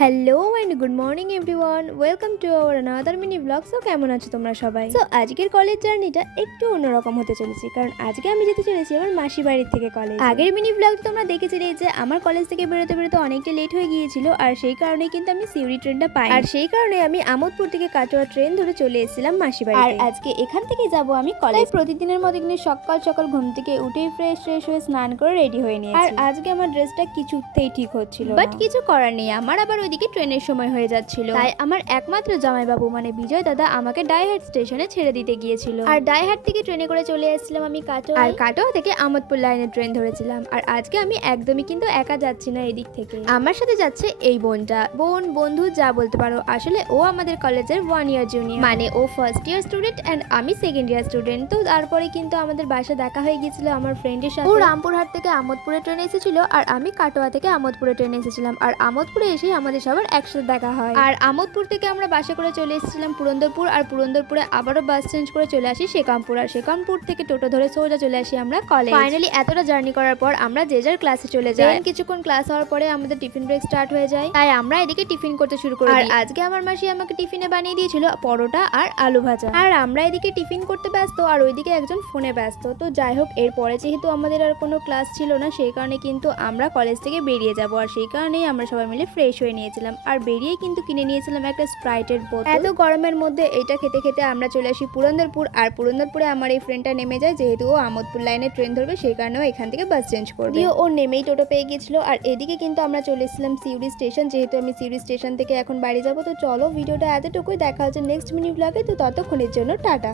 Hello and good morning everyone, welcome to our another mini blog. So কেমন আছো তোমরা সবাই? সো আজকের কলেজ জার্নিটা একটু অন্যরকম হতে চলেছে, কারণ আজকে আমি যেতে চলেছি আমার মাসি বাড়ির থেকে কলেজ। আগের মিনি ব্লগ তোমরা দেখেছিলে যে আমার কলেজ থেকে বেরোতে বেরোতে অনেকটা লেট হয়ে গিয়েছিল, আর সেই কারণেই কিন্তু আমি সিউড়ি ট্রেনটা পাই, আর সেই কারণে আমি আমোদপুর থেকে কাটোয়া ট্রেন ধরে চলে এসেছিলাম মাসি বাড়ি। আর আজকে এখান থেকে যাব আমি কলেজ। প্রতিদিনের মতো কিন্তু সকাল সকাল ঘুম থেকে উঠেই ফ্রেশ হয়ে স্নান করে রেডি হয়ে নিয়েছি। আর আজকে আমার ড্রেসটা কিছুতেই ঠিক হচ্ছিল, বাট কিছু করার নেই, আমার আবার ওইদিকে ট্রেনের সময় হয়ে যাচ্ছিল, তাই আমার একমাত্র জামাইবাবু মানে বিজয় দাদা আমাকে ডাইহাট স্টেশনে ছেড়ে দিতে গিয়েছিল। আর ডাইহাট থেকে ট্রেনে করে চলে এসেছিলাম আমি কাটোয়া, আর কাটোয়া থেকে আমোদপুর লাইনে ট্রেন ধরেছিলাম। আর আজকে আমি একদমই কিন্তু একা যাচ্ছি না, এদিক থেকে আমার সাথে যাচ্ছে এই বোনটা, বন্ধু যা বলতে পারো। আসলে ও আমাদের কলেজের 1 ইয়ার জুনিয়র, মানে ও ফার্স্ট ইয়ার স্টুডেন্ট অ্যান্ড আমি সেকেন্ড ইয়ার স্টুডেন্ট। তো তারপরে কিন্তু আমাদের বাসা দেখা হয়ে গিয়েছিল আমার ফ্রেন্ডের সাথে। ও রামপুরহাট থেকে আমোদপুরে ট্রেনে এসেছিল, আর আমি কাটোয়া থেকে আমোদপুরে ট্রেনে এসেছিলাম। আর আমোদপুরে এসে আমাদের সবার একসাথে দেখা হয়। আর আমোদপুর থেকে আমরা বাসে করে চলে এসেছিলাম পুরন্দরপুর, আর পুরন্দরপুরে আবারও বাস চেঞ্জ করে চলে আসি সেকামপুর, আর সেকামপুর থেকে টোটো ধরে সোজা চলে আসি আমরা কলেজ। ফাইনালি এতটা জার্নি করার পর আমরা যে যার ক্লাসে চলে যাই। কিছুক্ষণ ক্লাস হওয়ার পরে আমাদের টিফিন ব্রেক স্টার্ট হয়ে যায়, তাই আমরা এদিকে টিফিন করতে শুরু করি। আর আজকে আমার মাসি আমাকে টিফিনে বানিয়ে দিয়েছিল পরোটা আর আলু ভাজা, আর আমরা এদিকে টিফিন করতে ব্যস্ত, আর ওইদিকে একজন ফোনে ব্যস্ত। তো যাই হোক, এরপরে যেহেতু আমাদের আর কোনো ক্লাস ছিল না, সেই কারণে কিন্তু আমরা কলেজ থেকে বেরিয়ে যাব, আর সেই কারণেই আমরা সবাই মিলে ফ্রেশ হয়ে নিয়েছিলাম। আর বেরিয়ে কিন্তু কিনে নিয়েছিলাম একটা স্প্রাইটের বোতল। এত গরমের মধ্যে এটা খেতে খেতে আমরা চলে আসি পুরন্দরপুর, আর পুরন্দরপুরে আমার এই ফ্রেন্ডটা নেমে যায়, যেহেতু ও আমোদপুর লাইনে ট্রেন ধরবে, সেই কারণে এখান থেকে বাস চেঞ্জ করবে। ও নেমেই টোটো পেয়ে গিয়েছিল। আর এদিকে কিন্তু আমরা চলে এসেছিলাম সিউড়ি স্টেশন, যেহেতু আমি সিউড়ি স্টেশন থেকে এখন বাড়ি যাবো। তো চলো, ভিডিওটা এতটুকুই, দেখা হচ্ছে নেক্সট মিনি ব্লগে। তো ততক্ষণের জন্য টাটা।